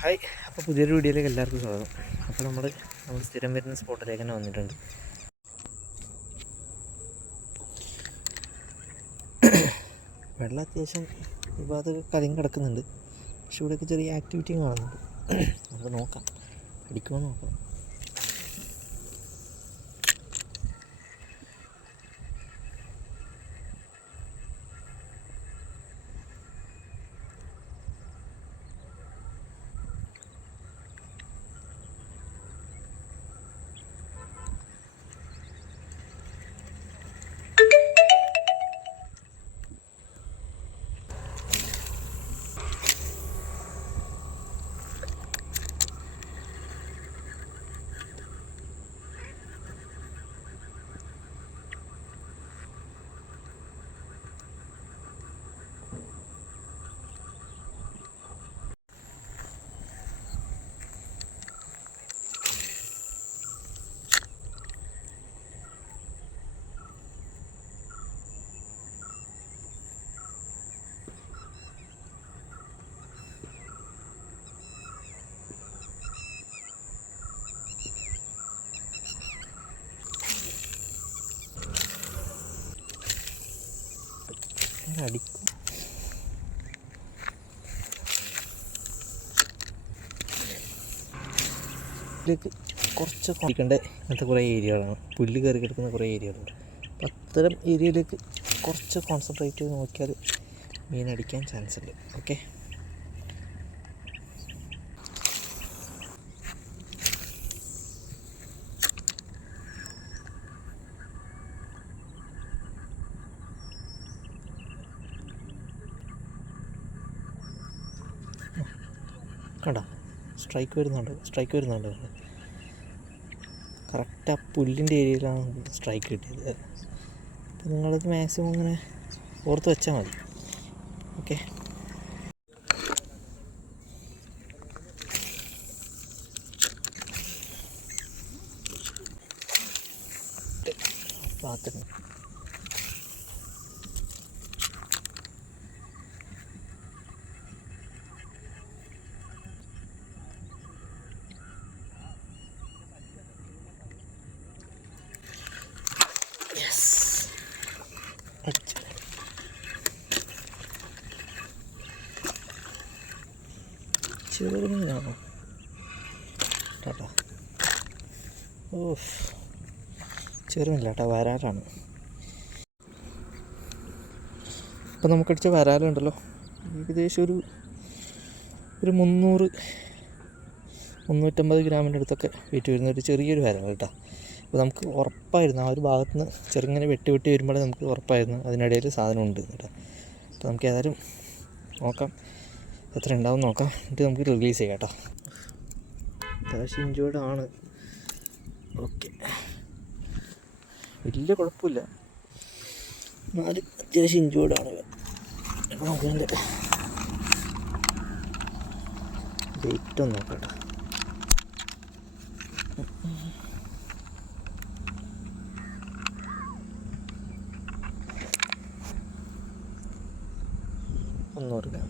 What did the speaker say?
Hi അപ്പോൾ പുതിയൊരു വീഡിയോയിലേക്ക് എല്ലാവർക്കും സ്വാഗതം. അപ്പോൾ നമ്മൾ നമ്മൾ സ്ഥിരം വരുന്ന സ്പോട്ടിലേക്ക് തന്നെ വന്നിട്ടുണ്ട്. വെള്ളം അത്യാവശ്യം ഈ കഥയും കിടക്കുന്നുണ്ട്. പക്ഷെ ഇവിടെയൊക്കെ ചെറിയ ആക്ടിവിറ്റി കാണുന്നുണ്ട്. നമുക്ക് നോക്കാം. അടിക്കുമോ നോക്കാം. അടിക്കും. കുറച്ച് അടിക്കേണ്ട അങ്ങനത്തെ കുറേ ഏരിയകളാണ്. പുല്ല് കയറി കിടക്കുന്ന കുറേ ഏരിയകളുണ്ട്. അപ്പം അത്തരം ഏരിയയിലേക്ക് കുറച്ച് കോൺസെൻട്രേറ്റ് ചെയ്ത് നോക്കിയാൽ മീൻ അടിക്കാൻ ചാൻസ് ഉണ്ട് ഓക്കെ കണ്ടോ? സ്ട്രൈക്ക് വരുന്നുണ്ട് സ്ട്രൈക്ക് വരുന്നുണ്ട്. കറക്റ്റ് ആ പുല്ലിന്റെ ഏരിയയിലാണ് സ്ട്രൈക്ക് കിട്ടിയത്. അപ്പോൾ നിങ്ങളത് മാക്സിമം ഇങ്ങനെ ഓർത്ത് വെച്ചാൽ മതി. ഓക്കെ. പാത്രം. ചെറുമീനാണോ ടാട്ടാ ഓഫ്. ചെറുമീനില്ല കേട്ടോ വരാലാണ് ഇപ്പം നമുക്കടിച്ച വരാലുണ്ടല്ലോ ഏകദേശം ഒരു ഒരു മുന്നൂറ് മുന്നൂറ്റമ്പത് ഗ്രാമിന്റെ അടുത്തൊക്കെ വീട്ടിൽ വരുന്ന ഒരു ചെറിയൊരു വരാൽ കേട്ടോ. അപ്പോൾ നമുക്ക് ഉറപ്പായിരുന്നു ആ ഒരു ഭാഗത്ത് നിന്ന് ചെറുങ്ങനെ വെട്ടി വെട്ടി വരുമ്പോഴേ നമുക്ക് ഉറപ്പായിരുന്നു അതിനിടയിൽ സാധനം ഉണ്ട് കേട്ടോ. അപ്പോൾ നമുക്ക് ഏതായാലും നോക്കാം. എത്ര ഉണ്ടാവും നോക്കാം. എന്നിട്ട് നമുക്ക് റിലീസ് ചെയ്യാം കേട്ടോ. അത്യാവശ്യം ഇഞ്ചോർഡ് ആണ്. ഓക്കെ. വലിയ കുഴപ്പമില്ല. എന്നാലും അത്യാവശ്യം ഇഞ്ചോർഡ് ആണ്. ഇവൻ അപ്പോൾ നമുക്ക് വെയിറ്റ് ഒന്ന് നോക്കാം കേട്ടോ. മുന്നൂറ് ഗ്രാം